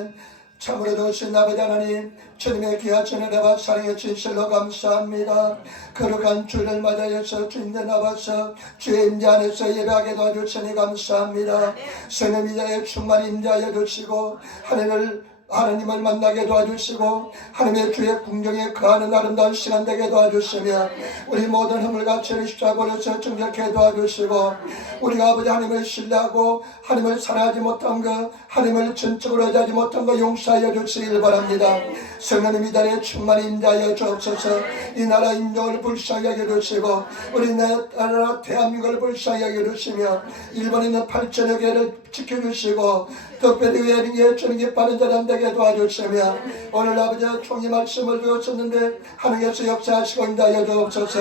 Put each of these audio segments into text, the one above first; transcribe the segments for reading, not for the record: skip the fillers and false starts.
아멘. 참으로 도우신 아버지 하나님, 주님의 귀하신 은혜와 사랑의 진실로 감사합니다. 거룩한 주를 맞이해서 주님의 나와서 주의 임재 안에서 예배하게 도와주시니 감사합니다. 성령 이자에 충만히 임재하여 주시고 하나님을 만나게 도와주시고 하나님의 주의 궁정에 거하는 아름다운 시간 되게 도와주시며 우리 모든 허물과 죄를 십자가에서 정결케 도와주시고 우리가 아버지 하나님을 신뢰하고 하나님을 사랑하지 못한 것, 하나님을 전적으로 의지하지 못한 것 용서하여 주시길 바랍니다. 성령님 이 자리에 충만히 임재하여 주옵소서. 이 나라 인종을 불쌍히 여겨 주시고 우리 나라 대한민국을 불쌍히 여겨 주시며 일본에 있는 8천여 개를 지켜주시고 특별히 외ring에 주님께 빠른 자람 되게 도와주시며 오늘 아버지 총리 말씀을 배웠었는데 하나님께서 역사하시고 인도하여 주옵소서.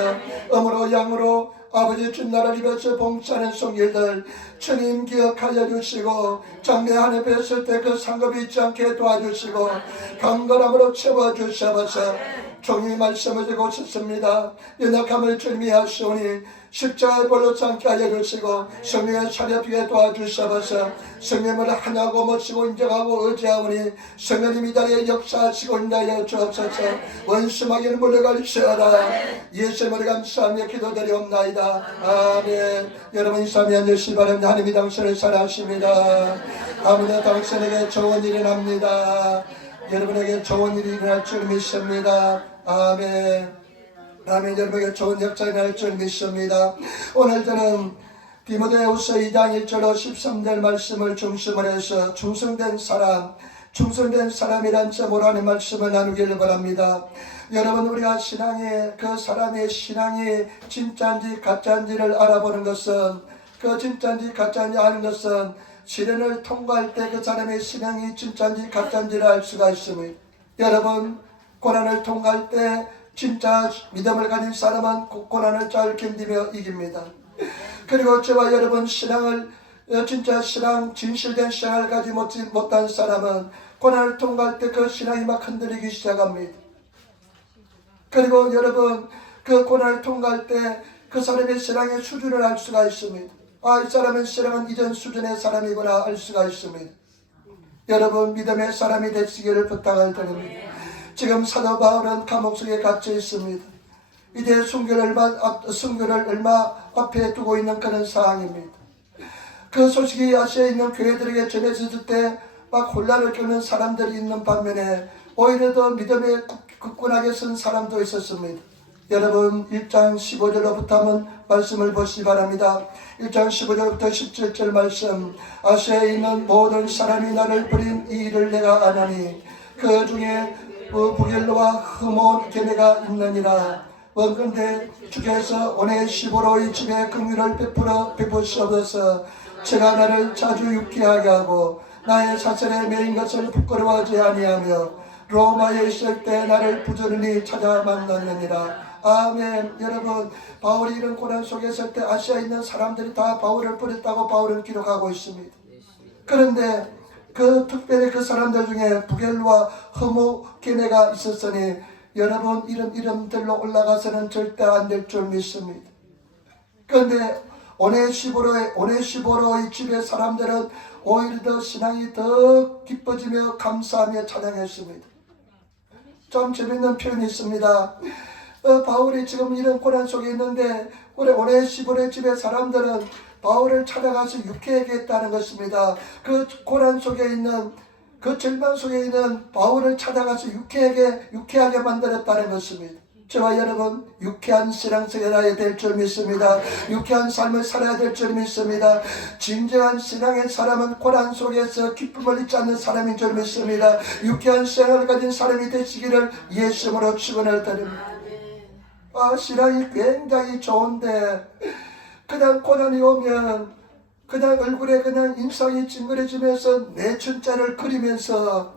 음으로 양으로 아버지 주 나라를 위해서 봉사하는 성길들 주님 기억하여 주시고 장래 하늘 뵀을 때 그 상급이 있지 않게 도와주시고 강건함으로 채워주셔서 종이 말씀을 드리고 싶습니다. 연약함을 주님이 하시오니 십자가에 벌로지 않게 하여 주시고 성령의 사렵게 도와주셔서 성령을 하나고 모시고 인정하고 의지하오니 성령님 이 자리에 역사하시고 인도하여 주옵소서. 원수마귀는 물러갈지어다. 예수님을 감사하며 기도드리옵나이다. 아멘. 여러분 이 삶이 앉으시기 바랍니다. 하나님이 당신을 사랑하십니다. 아무나 당신에게 좋은 일이 납니다. 여러분에게 좋은 일이 일어날 줄 믿습니다. 아멘. 아멘. 여러분에게 좋은 역사가 일어날 줄 믿습니다. 오늘 저는 디모데후서 2장 1절로 13절 말씀을 중심으로 해서 충성된 사람이란 제목으로 말씀을 나누기를 바랍니다. 여러분 우리가 그 사람의 신앙이 진짜인지 가짜인지를 알아보는 것은 그 진짜인지 가짜인지 아는 것은 시련을 통과할 때 그 사람의 신앙이 진짜인지 가짜인지를 알 수가 있습니다. 여러분 고난을 통과할 때 진짜 믿음을 가진 사람은 고난을 잘 견디며 이깁니다. 그리고 저와 여러분 진짜 신앙, 진실된 신앙을 가지 못한 사람은 고난을 통과할 때 그 신앙이 막 흔들리기 시작합니다. 그리고 여러분 그 고난을 통과할 때 그 사람의 신앙의 수준을 알 수가 있습니다. 이 사람은 신앙은 이전 수준의 사람이구나 알 수가 있습니다. 여러분 믿음의 사람이 되시기를 부탁을 드립니다. 지금 사도 바울은 감옥 속에 갇혀 있습니다. 이제 순교를 얼마 앞에 두고 있는 그런 상황입니다. 그 소식이 아시아에 있는 교회들에게 전해졌을 때 막 혼란을 겪는 사람들이 있는 반면에 오히려 더 믿음에 굳건하게 선 사람도 있었습니다. 여러분 1장 15절로부터 한번 말씀을 보시기 바랍니다. 1장 15절부터 17절 말씀. 아시아에 있는 모든 사람이 나를 버린 이 일을 내가 아나니 그 중에 부겔로와 흐모게네가 있느니라. 원근대 주께서 오네시보로의 집에 긍휼을 베푸시옵소서. 제가 나를 자주 유쾌하게 하고 나의 사슬에 매인 것을 부끄러워하지 아니하며 로마에 있을 때 나를 부지런히 찾아 만났느니라. 아멘. 여러분 바울이 이런 고난 속에 있을 때 아시아에 있는 사람들이 다 바울을 버렸다고 바울은 기록하고 있습니다. 그런데 특별히 그 사람들 중에 부겔로와 흐모게네가 있었으니 여러분 이런 이름들로 올라가서는 절대 안 될 줄 믿습니다. 그런데 오네시보로의 집의 사람들은 오히려 더 신앙이 더 기뻐지며 감사하며 찬양했습니다. 참 재밌는 표현이 있습니다. 바울이 지금 이런 고난 속에 있는데 우리 오네시보로의 집의 사람들은 바울을 찾아가서 유쾌하게 했다는 것입니다. 그 고난 속에 있는 그 절망 속에 있는 바울을 찾아가서 유쾌하게 만들었다는 것입니다. 저와 여러분 유쾌한 신앙생활 해야 될 줄 믿습니다. 유쾌한 삶을 살아야 될 줄 믿습니다. 진정한 신앙의 사람은 고난 속에서 기쁨을 잊지 않는 사람인 줄 믿습니다. 유쾌한 신앙을 가진 사람이 되시기를 예수님으로 축원을 드립니다. 신앙이 굉장히 좋은데 그냥 고난이 오면 그냥 얼굴에 그냥 인상이 찡그려지면서 내 춘자를 그리면서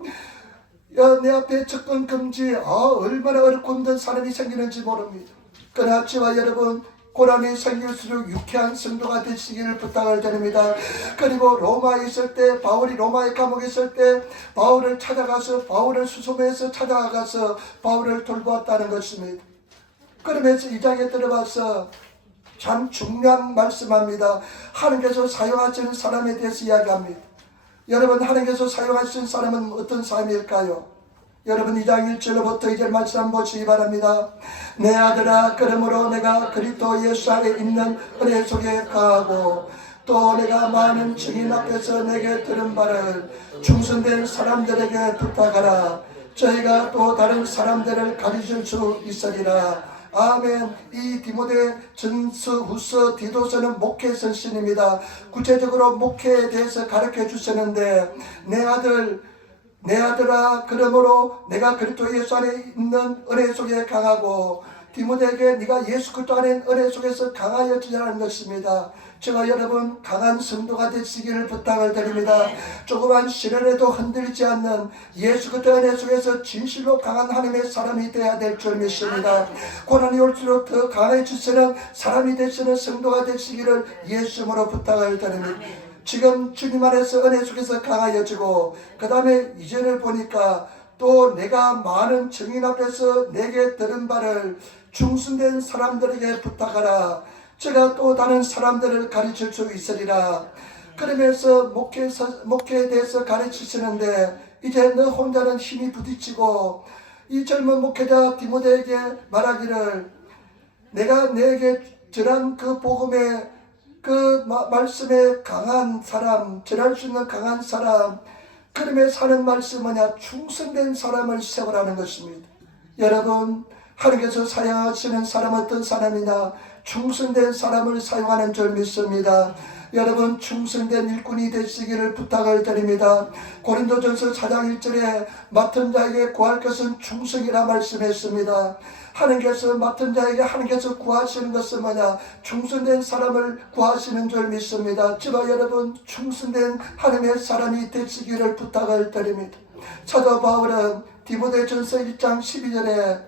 내 앞에 접근 금지 얼마나 어렵고 힘든 사람이 생기는지 모릅니다. 그러나 저와 여러분 고난이 생길수록 유쾌한 성도가 되시기를 부탁을 드립니다. 그리고 로마에 있을 때 바울이 로마의 감옥에 있을 때 바울을 찾아가서 바울을 수소문해서 찾아가서 바울을 돌보았다는 것입니다. 그러면서 이 장에 들어가서 참 중요한 말씀합니다. 하나님께서 사용하시는 사람에 대해서 이야기합니다. 여러분, 하나님께서 사용하신 사람은 어떤 사람일까요? 여러분, 2장 1절로부터 2절 말씀 한번 보시기 바랍니다. 내 아들아, 그러므로 내가 그리스도 예수 안에 있는 은혜 속에 가하고 또 내가 많은 증인 앞에서 내게 들은 바를 충성된 사람들에게 부탁하라. 저희가 또 다른 사람들을 가르칠 수 있으리라. 아멘. 이 디모데 전서, 후서, 디도서는 목회 선신입니다. 구체적으로 목회에 대해서 가르쳐 주시는데, 내 아들아, 그러므로 내가 그리스도 예수 안에 있는 은혜 속에 강하고, 디모데에게 네가 예수 그리스도 안에 은혜 속에서 강하여지라는 것입니다. 제가 여러분 강한 성도가 되시기를 부탁을 드립니다. 조그만 시련에도 흔들리지 않는 예수 그리스도 은혜 속에서 진실로 강한 하나님의 사람이 되어야 될 줄 믿습니다. 고난이 올수록 더 강해지시는 사람이 되시는 성도가 되시기를 예수님으로 부탁을 드립니다. 지금 주님 안에서 은혜 속에서 강하여지고, 그 다음에 이전을 보니까 또 내가 많은 증인 앞에서 내게 들은 바를 충성된 사람들에게 부탁하라. 제가 또 다른 사람들을 가르칠 수 있으리라. 그러면서 목회에 대해서 가르치시는데, 이제 너 혼자는 힘이 부딪히고, 이 젊은 목회자 디모데에게 말하기를, 내가 내게 전한 그 복음의 그 말씀에 강한 사람, 전할 수 있는 강한 사람, 그림에 사는 말씀 뭐냐? 충성된 사람을 세우라는 것입니다. 여러분, 하나님께서 사용하시는 사람 어떤 사람이냐? 충성된 사람을 사용하는 줄 믿습니다. 여러분, 충성된 일꾼이 되시기를 부탁을 드립니다. 고린도전서 4장 1절에 맡은 자에게 구할 것은 충성이라 말씀했습니다. 하나님께서 맡은 자에게 하나님께서 구하시는 것은 뭐냐? 충성된 사람을 구하시는 줄 믿습니다. 저와 여러분, 충성된 하나님의 사람이 되시기를 부탁을 드립니다. 사도 바울은 디모데전서 1장 12절에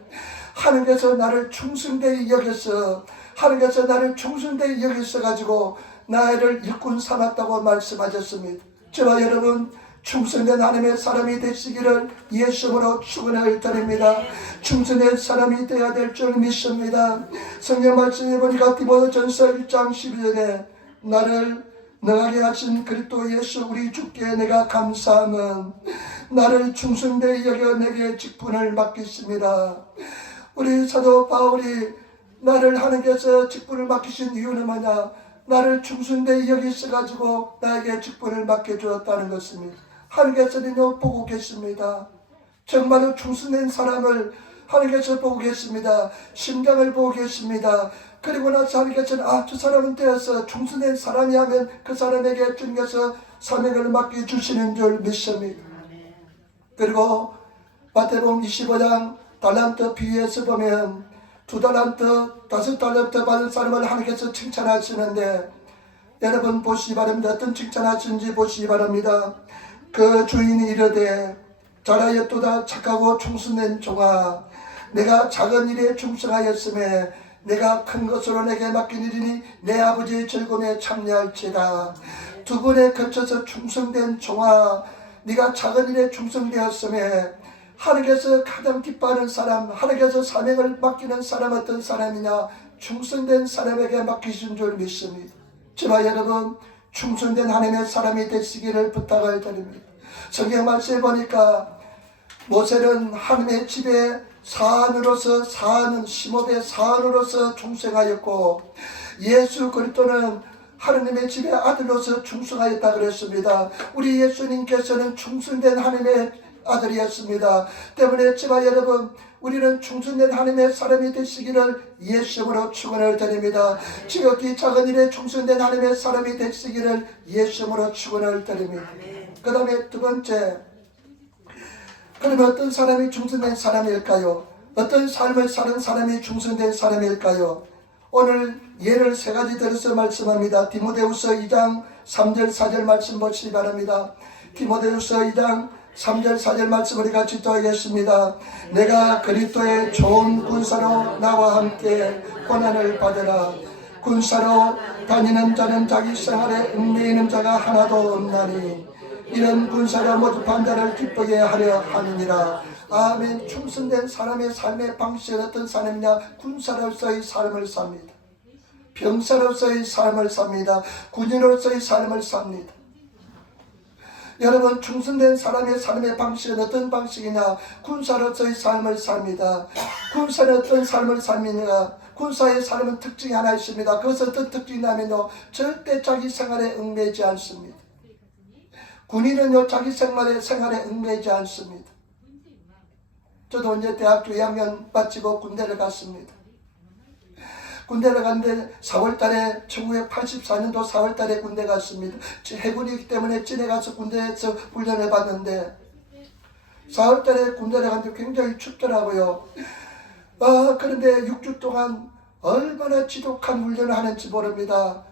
하나님께서 나를 충성되이 여겨서, 하나님께서 나를 충성되이 여기셔가지고 나를 일꾼 삼았다고 말씀하셨습니다. 저와 여러분, 충성된 하나님의 사람이 되시기를 예수님으로 축원을 드립니다. 충성된 사람이 되어야 될 줄 믿습니다. 성경 말씀에 보니까 디모데전서 1장 12절에 나를 능하게 하신 그리스도 예수 우리 주께 내가 감사함은 나를 충성되이 여겨 내게 직분을 맡기십니다. 우리 사도 바울이 나를 하나님께서 직분을 맡기신 이유는 뭐냐? 나를 충성되이 여기셔가지고 나에게 직분을 맡겨주었다는 것입니다. 하나님께서는요 보고 계십니다. 정말로 충성된 사람을 하나님께서 보고 계십니다. 심장을 보고 계십니다. 그리고 나서 하나님께서는 저 사람은 되어서 충성된 사람이 하면 그 사람에게 주님께서 사명을 맡겨주시는 줄 믿습니다. 그리고 마태복음 25장 달란트 비유에서 보면 2달란트, 5달란트 받은 사람을 하나님께서 칭찬하시는데, 여러분 보시기 바랍니다. 어떤 칭찬하시는지 보시기 바랍니다. 그 주인이 이르되 잘하였도다 착하고 충성된 종아, 내가 작은 일에 충성하였음에 내가 큰 것으로 내게 맡긴 일이니 내 아버지의 즐거움에 참여할지다. 두 번에 걸쳐서 충성된 종아, 네가 작은 일에 충성되었음에 하나님께서 가장 기뻐하는 사람, 하나님께서 사명을 맡기는 사람 어떤 사람이냐? 충성된 사람에게 맡기신 줄 믿습니다. 저와 여러분, 충성된 하나님의 사람이 되시기를 부탁을 드립니다. 성경 말씀에 보니까 모세는 하나님의 집에 사안으로서 심업의 사안으로서 충성하였고, 예수 그리스도는 하나님의 집의 아들로서 충성하였다 그랬습니다. 우리 예수님께서는 충성된 하나님의 아들이었습니다. 때문에 저와 여러분, 우리는 충성된 하나님의 사람이 되시기를 예수님으로 축원을 드립니다. 지극히 작은 일에 충성된 하나님의 사람이 되시기를 예수님으로 축원을 드립니다. 그 다음에 두 번째, 그러면 어떤 사람이 충성된 사람일까요? 어떤 삶을 사는 사람이 충성된 사람일까요? 오늘 예를 세 가지 들어서 말씀합니다. 디모데후서 2장 3절 4절 말씀 보시기 바랍니다. 디모데후서 2장 3절 4절 말씀을 같이 도하겠습니다. 내가 그리스도의 좋은 군사로 나와 함께 고난을 받으라. 군사로 다니는 자는 자기 생활에 얽매이는 자가 하나도 없나니 이런 군사로 모집한 자를 기쁘게 하려 하느니라. 아멘. 충성된 사람의 삶의 방식은 어떤 삶이냐? 군사로서의 삶을 삽니다. 병사로서의 삶을 삽니다. 군인으로서의 삶을 삽니다. 여러분, 충성된 사람의 삶의 방식은 어떤 방식이냐? 군사로서의 삶을 삽니다. 군사는 어떤 삶을 삽니까? 군사의 삶은 특징이 하나 있습니다. 그것은 어떤 특징이냐면요, 절대 자기 생활에 얽매이지 않습니다. 군인은요, 자기 생활에 얽매이지 않습니다. 저도 이제 대학교 2학년 마치고 군대를 갔습니다. 군대를 갔는데 4월달에 1984년도 4월달에 군대 갔습니다. 해군이기 때문에 찐에 가서 군대에서 훈련을 받는데 4월달에 군대를 갔는데 굉장히 춥더라고요. 그런데 6주 동안 얼마나 지독한 훈련을 하는지 모릅니다.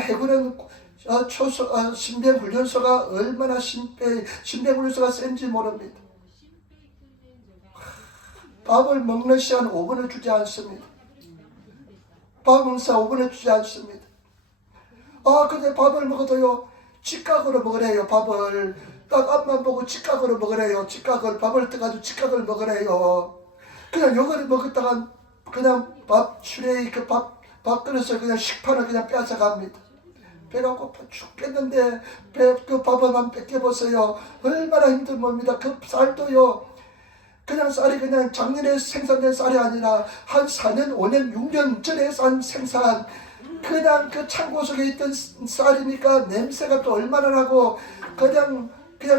해군은 신병훈련소가 얼마나 신병훈련소가 센지 모릅니다. 밥을 먹는 시간 5분을 주지 않습니다. 밥 먹는 시간 5분을 주지 않습니다. 근데 밥을 먹어도요, 직각으로 먹으래요. 밥을 딱 앞만 보고 직각으로 먹으래요. 직각을, 밥을 떠가지고 직각을 먹으래요. 그냥 요거를 먹었다가 그냥 밥 추레이 그 밥그릇을 그냥 식판을 그냥 빼앗아 갑니다. 배가 고파 죽겠는데 그 밥만 뺏겨보세요. 얼마나 힘든 겁니다. 그 쌀도요, 그냥 쌀이 그냥 작년에 생산된 쌀이 아니라 한 4년, 5년, 6년 전에 산 생산, 그냥 그 창고 속에 있던 쌀이니까 냄새가 또 얼마나 나고, 그냥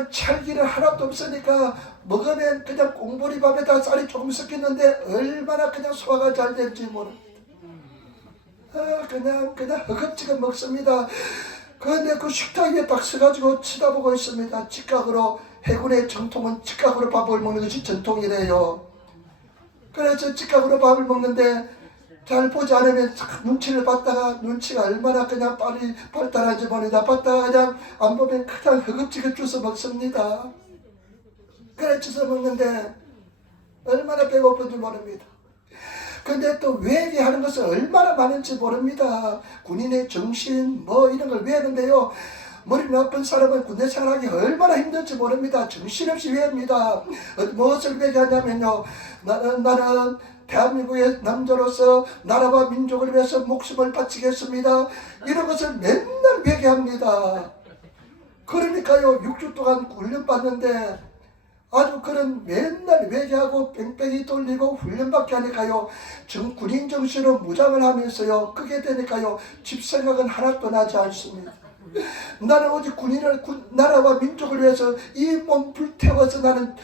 찰기는 하나도 없으니까 먹으면 그냥 꽁보리밥에다 쌀이 조금 섞였는데 얼마나 그냥 소화가 잘 될지 모릅니다. 그냥 허겁지겁 먹습니다. 그런데 그 식탁 위에 딱 서가지고 쳐다보고 있습니다. 직각으로, 해군의 정통은 직각으로 밥을 먹는 것이 전통이래요. 그래서 직각으로 밥을 먹는데 잘 보지 않으면 눈치를 봤다가, 눈치가 얼마나 그냥 빨리 발달한지 모릅니다. 봤다가 그냥 안 보면 그냥 허겁지겁 주워 먹습니다. 그래 주워 먹는데 얼마나 배고픈지 모릅니다. 근데 또 외계하는 것은 얼마나 많은지 모릅니다. 군인의 정신 이런 걸 외우는데요, 머리 나쁜 사람은 군대 생활하기 얼마나 힘들지 모릅니다. 정신없이 외웁니다. 무엇을 외계하냐면요, 나는 대한민국의 남자로서 나라와 민족을 위해서 목숨을 바치겠습니다. 이런 것을 맨날 외계합니다. 그러니까요, 6주 동안 훈련받는데 아주 그런 맨날 외계하고 뺑뺑이 돌리고 훈련밖에 하니까요, 군인 정신으로 무장을 하면서요, 그게 되니까요, 집 생각은 하나도 나지 않습니다. 나는 오직 나라와 민족을 위해서 이 몸 불태워서 나는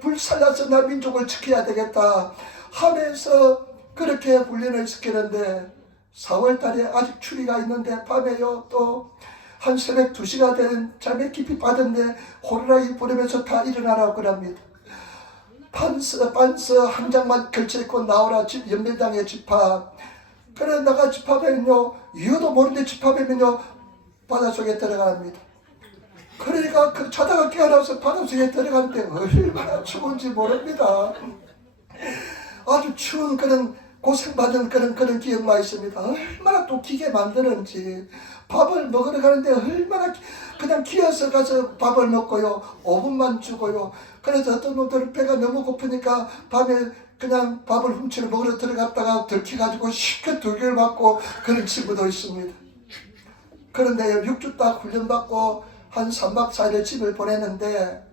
불살려서 나 민족을 지켜야 되겠다 하면서 그렇게 훈련을 시키는데, 4월달에 아직 추위가 있는데 밤에요, 또 한 새벽 2시가 되는 잠에 깊이 빠졌는데 호루라기 부르면서 다 일어나라고 그럽니다. 반스 한 장만 걸쳐입고 나오라, 연변장에 집합. 그래 나가 집합하면요, 이유도 모르는데 집합하면요, 바닷속에 들어갑니다. 그러니까 자다가 깨어나서 바닷속에 들어가는데 얼마나 추운지 모릅니다. 아주 추운 그런 고생받은 그런 기억만 있습니다. 얼마나 또 기게 만드는지. 밥을 먹으러 가는데 얼마나 그냥 기어서 가서 밥을 먹고요, 5분만 주고요. 그래서 어떤 놈들은 배가 너무 고프니까 밤에 그냥 밥을 훔치러 먹으러 들어갔다가 들키가지고 실컷 2개를 맞고 그런 친구도 있습니다. 그런데 6주 딱 훈련받고 한 3박 4일을 집을 보내는데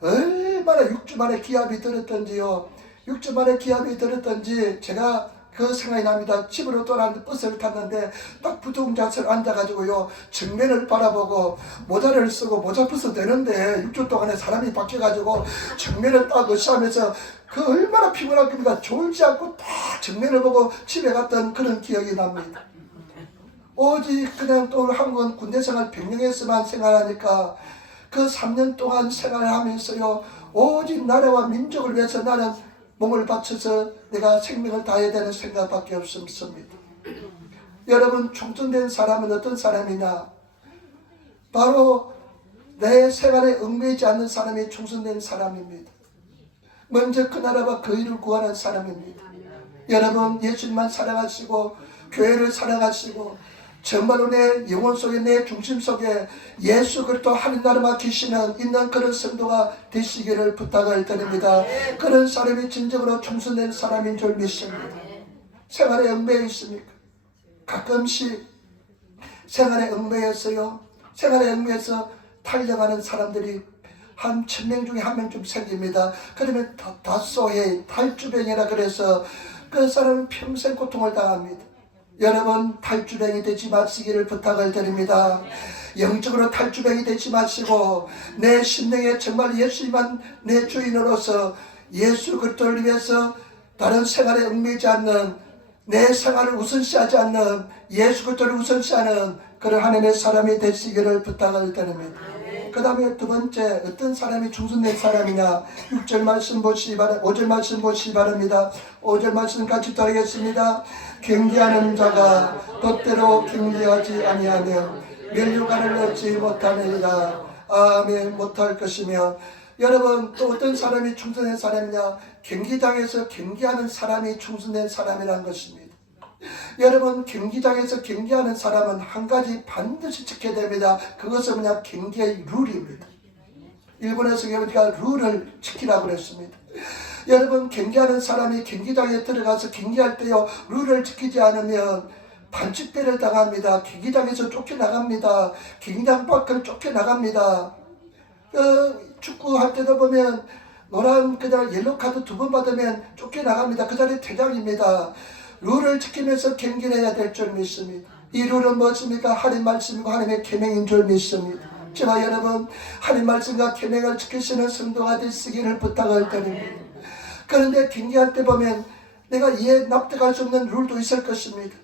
얼마나 6주 만에 기합이 들었던지요. 6주 만에 기합이 들었던지 제가 그 생각이 납니다. 집으로 돌아왔는데 버스를 탔는데 딱 부동자세로 앉아가지고요, 정면을 바라보고 모자를 쓰고 모자 벗어도 되는데 6주 동안에 사람이 바뀌어가지고 정면을 딱 의시하면서 그 얼마나 피곤할 겁니까. 졸지 않고 딱 정면을 보고 집에 갔던 그런 기억이 납니다. 오직 그냥 또 한국은 군대 생활 병영에서만 생활하니까 그 3년 동안 생활하면서요, 오직 나라와 민족을 위해서 나는 몸을 바쳐서 내가 생명을 다해야 되는 생각밖에 없습니다. 여러분, 충성된 사람은 어떤 사람이냐? 바로 내 생활에 얽매이지 않는 사람이 충성된 사람입니다. 먼저 그 나라와 그 일을 구하는 사람입니다. 여러분, 예수님만 사랑하시고 교회를 사랑하시고 정말로 내 영혼 속에, 내 중심 속에 예수 그리스도 하늘 나라만 계시는 있는 그런 성도가 되시기를 부탁을 드립니다. 그런 사람이 진정으로 충성된 사람인 줄 믿습니다. 생활에 얽매여 있습니까? 가끔씩 생활에 얽매여서요, 생활의 얽매여서 탈영하는 사람들이 한 1000명 중에 1명쯤 생깁니다. 그러면 다소해 탈주병이라 그래서 그 사람은 평생 고통을 당합니다. 여러분, 탈주병이 되지 마시기를 부탁을 드립니다. 영적으로 탈주병이 되지 마시고 내 심령에 정말 예수님만 내 주인으로서 예수 그리스도를 위해서 다른 생활에 얽매이지 않는, 내 생활을 우선시하지 않는, 예수 그리스도를 우선시하는 그런 하나님의 사람이 되시기를 부탁을 드립니다. 그 다음에 두 번째, 어떤 사람이 충성된 사람이냐. 6절 말씀 보시기 바랍니다. 5절 말씀 보시기 바랍니다. 5절 말씀 같이 따르겠습니다. 경계하는 자가 돛대로 경계하지 아니하며 면류관을 얻지 못하느니라. 아멘. 못할 것이며. 여러분, 또 어떤 사람이 충성된 사람이냐. 경기장에서 경계하는 사람이 충성된 사람이라는 것입니다. 여러분, 경기장에서 경계하는 사람은 한 가지 반드시 지켜야 됩니다. 그것은 뭐냐? 경계의 룰입니다. 일본에서 보니까 룰을 지키라고 그랬습니다. 여러분, 경계하는 사람이 경기장에 들어가서 경계할 때요, 룰을 지키지 않으면 반칙배를 당합니다. 경기장에서 쫓겨나갑니다. 경기장 밖을 쫓겨나갑니다. 축구할 때도 보면 노란 그냥 옐로카드 2번 받으면 쫓겨나갑니다. 그 자리 퇴장입니다. 룰을 지키면서 경기를 해야 될 줄 믿습니다. 이 룰은 무엇입니까? 하나님 말씀이고 하나님의 계명인 줄 믿습니다. 저와 여러분, 하나님 말씀과 계명을 지키시는 성도가 되시기를 부탁을 드립니다. 그런데 경기할 때 보면 내가 이해 납득할 수 없는 룰도 있을 것입니다.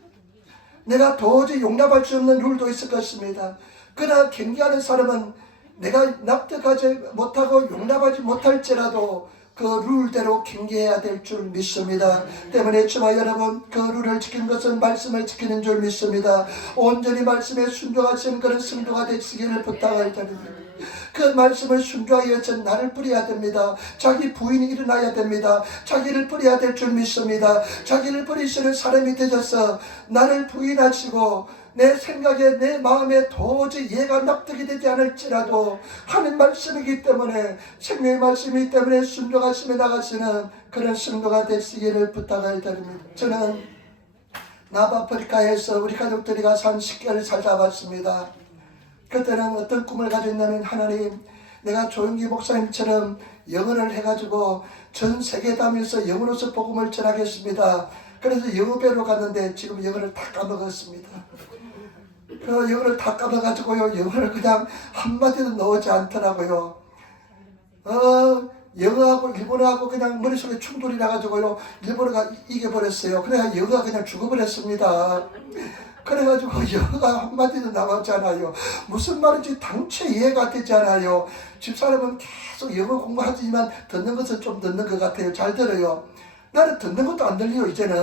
내가 도저히 용납할 수 없는 룰도 있을 것입니다. 그러나 경기하는 사람은 내가 납득하지 못하고 용납하지 못할지라도 그 룰대로 경계해야 될 줄 믿습니다. 때문에 저와 여러분, 그 룰을 지키는 것은 말씀을 지키는 줄 믿습니다. 온전히 말씀에 순종하시는 그런 성도가 되시기를 부탁을 드립니다. 그 말씀을 순종하기 위해서 나를 뿌려야 됩니다. 자기 부인이 일어나야 됩니다. 자기를 뿌려야 될 줄 믿습니다. 자기를 뿌리시는 사람이 되셔서 나를 부인하시고 내 생각에 내 마음에 도저히 이해가 납득이 되지 않을지라도 하는 말씀이기 때문에, 생명의 말씀이기 때문에 순종하시며 나가시는 그런 성도가 되시기를 부탁을 드립니다. 저는 남아프리카에서 우리 가족들이 가서 한 10개월 살다 왔습니다. 그때는 어떤 꿈을 가지고 있냐면, 하나님, 내가 조용기 목사님처럼 영어를 해가지고 전 세계 다니면서 영어로서 복음을 전하겠습니다. 그래서 영어배로 갔는데 지금 영어를 다 까먹었습니다. 그 영어를 다 까먹어가지고요, 영어를 그냥 한마디도 나오지 않더라고요. 영어하고 일본어하고 그냥 머릿속에 충돌이 나가지고요, 일본어가 이겨버렸어요. 그래야 영어가 그냥 죽어버렸습니다. 그래가지고 영어가 한마디도 나왔잖아요. 무슨 말인지 당최 이해가 되잖아요. 집사람은 계속 영어 공부하지만 듣는 것은 좀 듣는 것 같아요. 잘 들어요. 나는 듣는 것도 안 들려요, 이제는.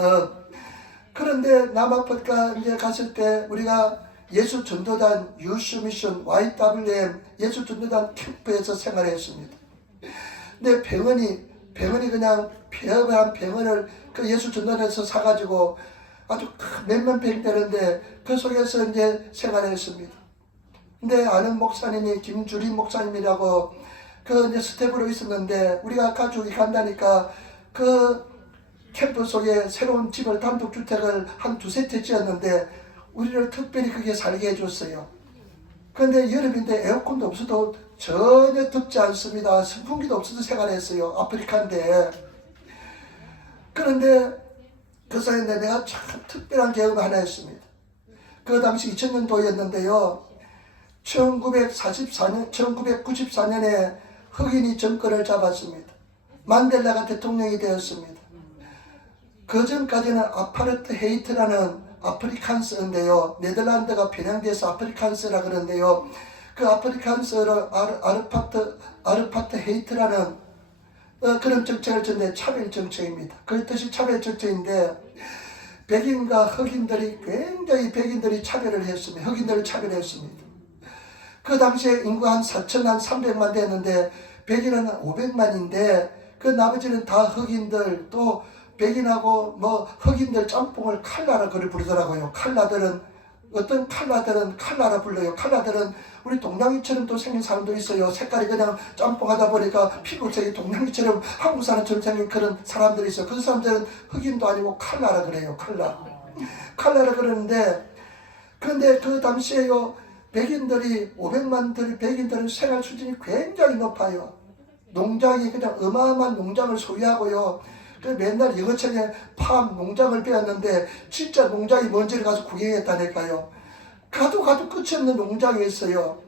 그런데 남아프리카 이제 갔을 때 우리가 예수 전도단 유스미션 YWM 예수 전도단 캠프에서 생활했습니다. 근데 병원이 그냥 폐업한 병원을 그 예수 전도단에서 사가지고 아주 몇만 병 되는데 그 속에서 이제 생활했습니다. 근데 아는 목사님이 김주림 목사님이라고 그 이제 스텝으로 있었는데, 우리가 가족이 간다니까 그 캠프 속에 새로운 집을, 단독주택을 한 2-3채 지었는데 우리를 특별히 그게 살게 해줬어요. 그런데 여름인데 에어컨도 없어도 전혀 덥지 않습니다. 선풍기도 없어도 생활했어요. 아프리카인데. 그런데 그 사이에 내가 참 특별한 경험을 하나 했습니다. 그 당시 2000년도였는데요. 1994년에 흑인이 정권을 잡았습니다. 만델라가 대통령이 되었습니다. 그 전까지는 아파르트 헤이트라는 아프리칸스인데요. 네덜란드가 변형돼서 아프리칸스라 그러는데요. 그 아프리칸스를 아르파트 헤이트라는 그런 정책을 줬는데 차별 정책입니다. 그 뜻이 차별 정책인데, 백인과 흑인들이 굉장히 백인들이 차별을 했습니다. 흑인들을 차별했습니다. 그 당시에 인구 한 4,300만 됐는데 백인은 500만인데 그 나머지는 다 흑인들, 또 백인하고 뭐 흑인들 짬뽕을 칼라라 그를 부르더라고요. 칼라들은, 어떤 칼라들은 칼라라 불러요. 칼라들은 우리 동양인처럼 또 생긴 사람도 있어요. 색깔이 그냥 짬뽕하다 보니까 피부색이 동양인처럼 한국 사람처럼 생긴 그런 사람들이 있어요. 그 사람들은 흑인도 아니고 칼라라 그래요. 칼라라 그러는데, 그런데 그 당시에요, 백인들이 500만들이 백인들은 생활 수준이 굉장히 높아요. 농장이 그냥 어마어마한 농장을 소유하고요. 그 맨날 영어책에 팜 농장을 배웠는데 진짜 농장이 뭔지를 가서 구경했다니까요. 가도 끝이 없는 농장이 있어요.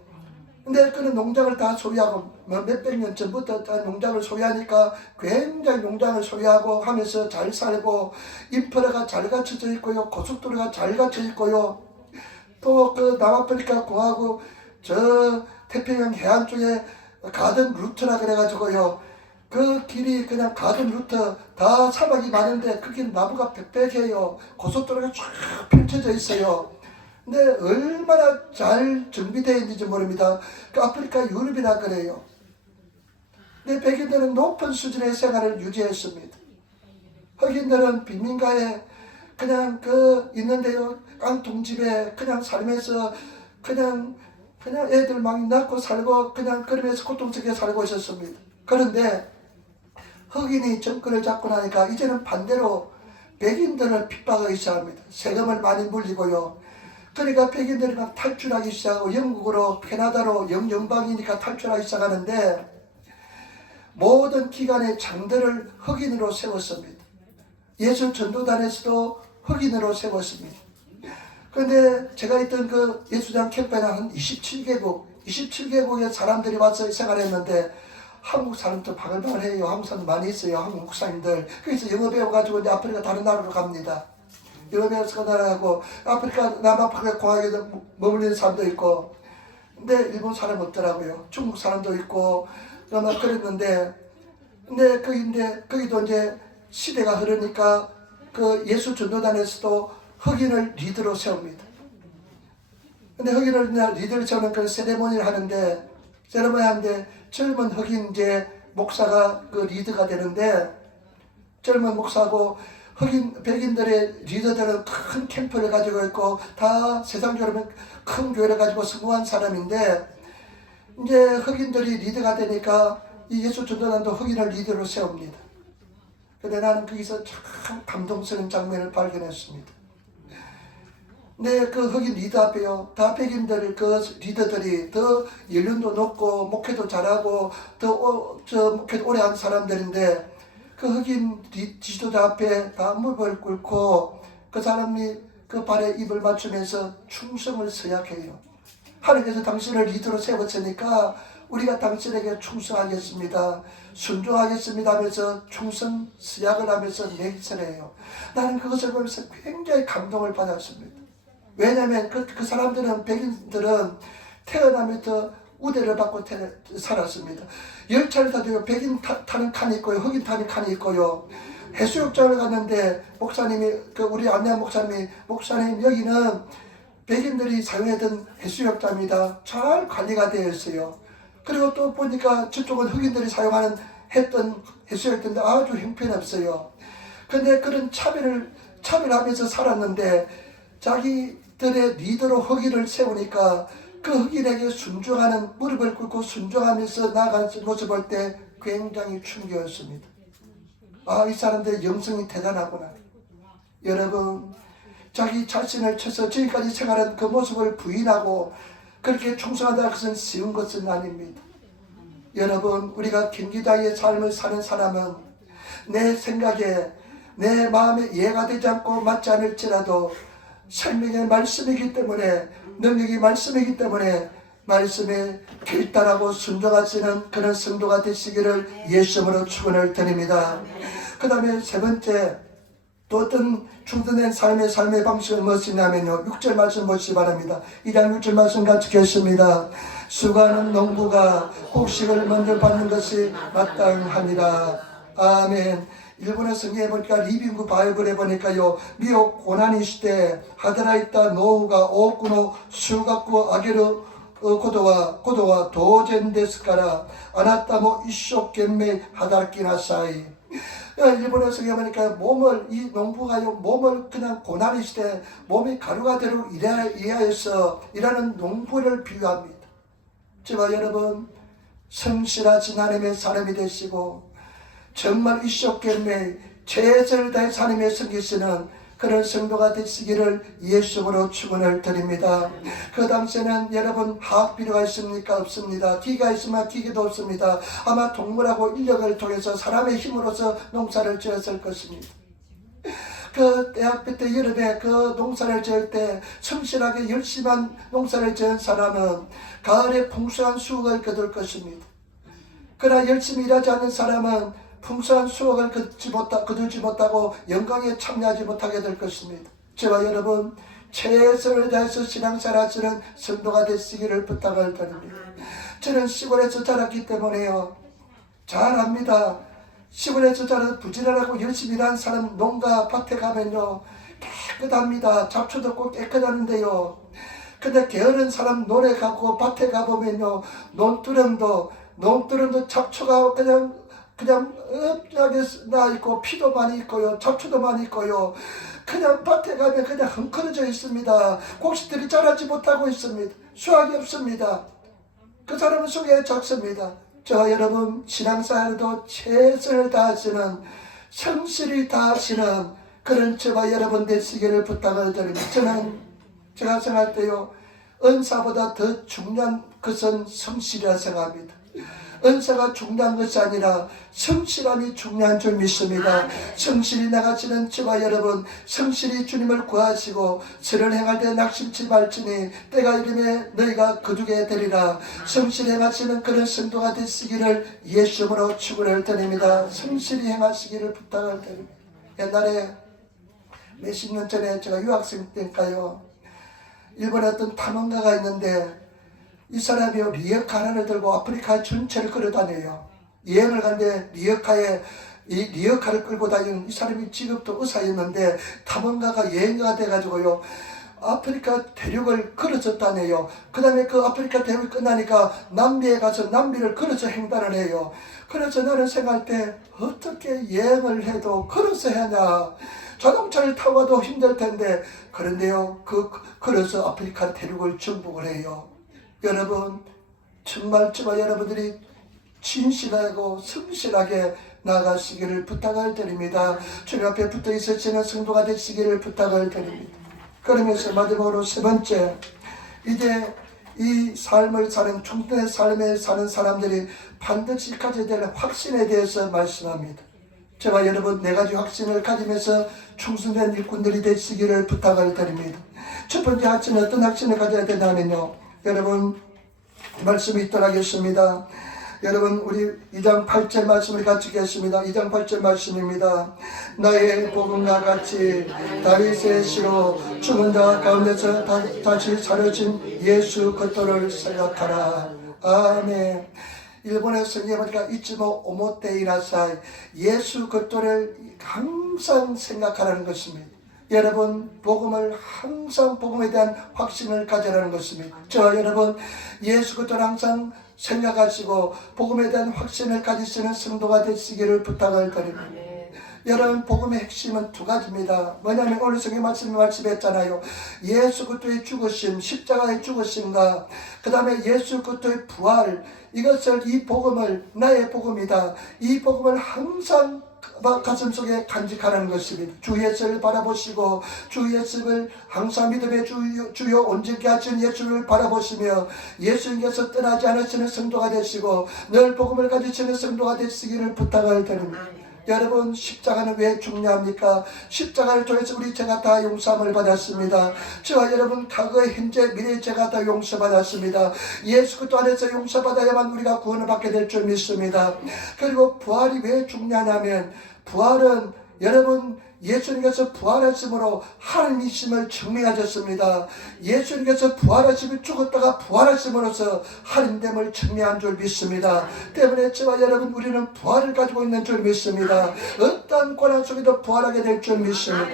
근데 그런 농장을 다 소유하고 몇백 년 전부터 다 농장을 소유하니까 굉장히 농장을 소유하고 하면서 잘 살고 인프라가 잘 갖춰져 있고요. 고속도로가 잘 갖춰져 있고요. 또 그 남아프리카 공화국 저 태평양 해안 쪽에 가든 루트라 그래가지고요. 그 길이 그냥 가든 루트 다 사막이 많은데 그 길 나무가 빽빽해요. 고속도로가 쫙 펼쳐져 있어요. 근데 얼마나 잘 정비되어 있는지 모릅니다. 그 아프리카 유럽이라 그래요. 근데 백인들은 높은 수준의 생활을 유지했습니다. 흑인들은 빈민가에 그냥 그 있는데요. 깡통집에 그냥 살면서 그냥 애들 막 낳고 살고 그냥 그러면서 고통스럽게 살고 있었습니다. 그런데 흑인이 정권을 잡고 나니까 이제는 반대로 백인들을 핍박하기 시작합니다. 세금을 많이 물리고요. 그러니까 백인들이 막 탈출하기 시작하고 영국으로 캐나다로 영연방이니까 탈출하기 시작하는데 모든 기관의 장들을 흑인으로 세웠습니다. 예수 전도단에서도 흑인으로 세웠습니다. 그런데 제가 있던 그 예수장 캠프에는 한 27개국의 사람들이 와서 생활했는데 한국 사람도 바글바글해요. 한국 사람 많이 있어요. 한국 목사님들. 그래서 영어 배워가지고 이제 아프리카 다른 나라로 갑니다. 영어 배워서 나라하고 아프리카 남아프리카 공화국에 머물리는 사람도 있고, 근데 일본 사람 없더라고요. 중국 사람도 있고 막 그랬는데, 근데 거기도 이제 시대가 흐르니까 그 예수 전도단에서도 흑인을 리더로 세웁니다. 근데 흑인을 리더로 세우는 그 세레모니를 하는데 젊은 흑인 이제 목사가 그 리더가 되는데, 젊은 목사고 백인들의 리더들은 큰 캠프를 가지고 있고 다 세상적으로 큰 교회를 가지고 성공한 사람인데, 이제 흑인들이 리더가 되니까 이 예수 전도단도 흑인을 리더로 세웁니다. 근데 나는 거기서 참 감동스러운 장면을 발견했습니다. 근데 그 흑인 리더 앞에요. 다 백인들 그 리더들이 더 연륜도 높고 목회도 잘하고 더 목회도 오래 한 사람들인데, 그 흑인 지도자 앞에 다 무릎을 꿇고 그 사람이 그 발에 입을 맞추면서 충성을 서약해요. 하나님께서 당신을 리더로 세웠으니까 우리가 당신에게 충성하겠습니다, 순종하겠습니다 하면서 충성 서약을 하면서 맹세해요. 나는 그것을 보면서 굉장히 감동을 받았습니다. 왜냐하면 그 사람들은, 백인들은 태어나면서 우대를 받고 살았습니다. 열차를 타도 백인 타는 칸이 있고요, 흑인 타는 칸이 있고요. 해수욕장을 갔는데 목사님이, 우리 안내한 목사님 여기는 백인들이 사용했던 해수욕장입니다. 잘 관리가 되어 있어요. 그리고 또 보니까 저쪽은 흑인들이 했던 해수욕장인데 아주 형편없어요. 근데 그런 차별하면서 살았는데 자기들의 리더로 흑인을 세우니까 그 흑인에게 순종하는, 무릎을 꿇고 순종하면서 나아가는 모습을 볼 때 굉장히 충격이었습니다. 아, 이 사람들의 영성이 대단하구나. 여러분, 자기 자신을 쳐서 지금까지 생활한 그 모습을 부인하고 그렇게 충성한다는 것은 쉬운 것은 아닙니다. 여러분, 우리가 경기자의 삶을 사는 사람은 내 생각에, 내 마음에 이해가 되지 않고 맞지 않을지라도 생명의 말씀이기 때문에, 능력이 말씀이기 때문에 말씀에 결단하고 순종하시는 그런 성도가 되시기를 예수님으로 축원을 드립니다. 그 다음에 세 번째, 또 어떤 충전된 삶의 방식은 무엇이냐면요, 6절 말씀 보시기 바랍니다. 2장 6절 말씀 같이 읽겠습니다. 수고하는 농부가 곡식을 먼저 받는 것이 마땅합니다. 아멘. 일본의 성경에 보니까 리빙구 바이블에 보니까요, 미혹 고난이 시대 하드라이타 노후가 오쿠노 수가쿠 아게르 고도와 도젠데스카라 아나타모 이쇼懸메 하다키나사이. 일본의 성경에 보니까 이 농부가요, 몸을 그냥 고난이 시대 몸이 가루가 되도록 일하여서 일하는 농부를 비유합니다. 제가 여러분, 성실하신 하나님의 사람이 되시고 정말 이쇼懸메 최선을 다해 하나님의 섬기시는 그런 성도가 되시기를 예수로 축원을 드립니다. 그 당시에는 여러분 화학비료가 있습니까? 없습니다. 기가 있으면 기계도 없습니다. 아마 동물하고 인력을 통해서 사람의 힘으로서 농사를 지었을 것입니다. 그 대학교 때 여름에 그 농사를 지을 때 성실하게 열심한 농사를 지은 사람은 가을에 풍성한 수확을 거둘 것입니다. 그러나 열심히 일하지 않는 사람은 풍성한 수확을 거두지 못하고 영광에 참여하지 못하게 될 것입니다. 저와 여러분 최선을 다해서 신앙생활 하시는 성도가 되시기를 부탁을 드립니다. 저는 시골에서 자랐기 때문에요. 잘 압니다. 시골에서 자라서 부지런하고 열심히 일하는 사람 농가 밭에 가면요 깨끗합니다. 잡초도 없고 깨끗하는데요. 근데 게으른 사람 논에 가고 밭에 가보면요 논두렁도 잡초가 그냥 엎하게 나있고 피도 많이 있고요 잡초도 많이 있고요 그냥 밭에 가면 그냥 헝클어져 있습니다. 곡식들이 자라지 못하고 있습니다. 수확이 없습니다. 그 사람은 속에 작습니다. 저 여러분 신앙생활도 최선을 다하시는 성실히 다하시는 그런 저와 여러분 되시기를 부탁을 드립니다. 저는 제가 생각할 때요 은사보다 더 중요한 것은 성실이라 생각합니다. 은사가 중요한 것이 아니라 성실함이 중요한 줄 믿습니다. 성실히 나가시는 저와 여러분 성실히 주님을 구하시고 선을 행할 때 낙심치 말지니 때가 이름에 너희가 거두게 되리라. 성실히 행하시는 그런 성도가 되시기를 예수님으로 축원을 드립니다. 성실히 행하시기를 부탁을 드립니다. 옛날에 몇십 년 전에 제가 유학생 때니까요 일본에 어떤 탐험가가 있는데 이 사람이 리어카 하나를 들고 아프리카 전체를 걸어다녀요. 여행을 가는데 리어카를 끌고 다니는 이 사람이 직업도 의사였는데 탐험가가 여행가가 돼가지고요 아프리카 대륙을 걸어서 다녀요. 그 다음에 그 아프리카 대륙이 끝나니까 남미에 가서 남미를 걸어서 횡단을 해요. 그래서 나는 생각할 때 어떻게 여행을 해도 걸어서 하냐, 자동차를 타고 가도 힘들 텐데, 그런데요 걸어서 아프리카 대륙을 정복을 해요. 여러분 정말 저와 여러분들이 진실하고 성실하게 나가시기를 부탁을 드립니다. 주님 앞에 붙어 있으시는 성도가 되시기를 부탁을 드립니다. 그러면서 마지막으로 세 번째, 이제 이 삶을 사는 충분한 삶에 사는 사람들이 반드시 가져야 될 확신에 대해서 말씀합니다. 저와 여러분 네 가지 확신을 가지면서 충성된 일꾼들이 되시기를 부탁을 드립니다. 첫 번째 확신은 어떤 확신을 가져야 되냐면요, 여러분 말씀이 있도록 하겠습니다. 여러분 우리 2장 8절 말씀을 같이 읽겠습니다. 2장 8절 말씀입니다. 나의 복음과 같이 다윗의 시로 죽은 자 가운데서 다시 사려진 예수 그리스도를 생각하라. 아멘. 일본의 성경에 보니까 이츠모 오모테이나사이, 예수 그리스도를 항상 생각하라는 것입니다. 여러분 복음을 항상 복음에 대한 확신을 가져라는 것입니다. 저와 여러분 예수 그리스도를 항상 생각하시고 복음에 대한 확신을 가지시는 성도가 되시기를 부탁을 드립니다. 여러분 복음의 핵심은 두 가지입니다. 뭐냐면 오늘 성경 말씀했잖아요. 예수 그리스도의 죽으심, 십자가의 죽으심과 그 다음에 예수 그리스도의 부활, 이것을 이 복음을 나의 복음이다, 이 복음을 항상 가슴속에 간직하라는 것입니다. 주 예수를 바라보시고 주 예수를 항상 믿음의 주요 온전케 하신 예수를 바라보시며 예수님께서 떠나지 않으시는 성도가 되시고 늘 복음을 가지시는 성도가 되시기를 부탁을 드립니다. 여러분 십자가는 왜 중요합니까? 십자가를 통해서 우리 죄가 다 용서함을 받았습니다. 저와 여러분 과거의 현재 미래의 죄가 다 용서받았습니다. 예수 그리스도 안에서 용서받아야만 우리가 구원을 받게 될 줄 믿습니다. 그리고 부활이 왜 중요하냐면 부활은 여러분 예수님께서 부활하심으로 하나님이심을 증명하셨습니다. 예수님께서 부활하심을 죽었다가 부활하심으로써 하나님됨을 증명한 줄 믿습니다. 때문에 저와 여러분 우리는 부활을 가지고 있는 줄 믿습니다. 어떠한 고난 속에도 부활하게 될 줄 믿습니다.